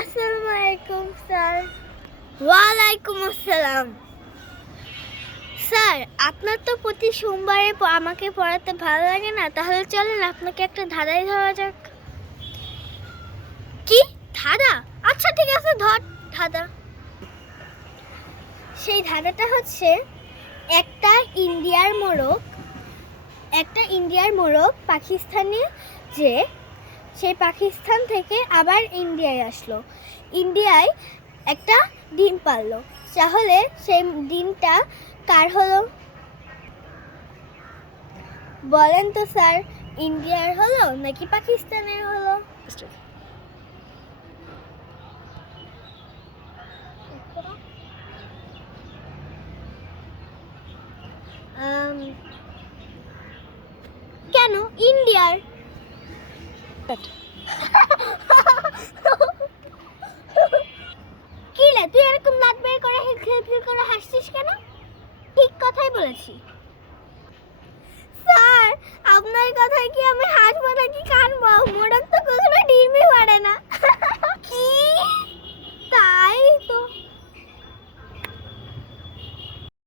আসসালামু আলাইকুম স্যার। ওয়ালাইকুম আসসালাম। স্যার, আপনার তো প্রতি সোমবারে আমাকে পড়াতে ভালো লাগে না, তাহলে চলেন আপনাকে একটা ধাঁধাই ধরা যাক। কি ধাঁধা? আচ্ছা ঠিক আছে, ধর ধাঁধা। সেই ধাঁধাটা হচ্ছে, একটা ইন্ডিয়ার মোড়ক পাকিস্তানে যে সেই পাকিস্তান থেকে আবার ইন্ডিয়ায় আসলো, ইন্ডিয়ায় একটা ডিম পারলো, তাহলে সেই ডিমটা কার হলো? বলেন তো স্যার, ইন্ডিয়ার হলো নাকি পাকিস্তানের হলো? কেন ইন্ডিয়ার? কি রে, তুই এরকম দাঁত বের করে খিলখিল করে হাসছিস কেন? ঠিক কথাই বলেছি। স্যার, আপনার কথায় কি আমি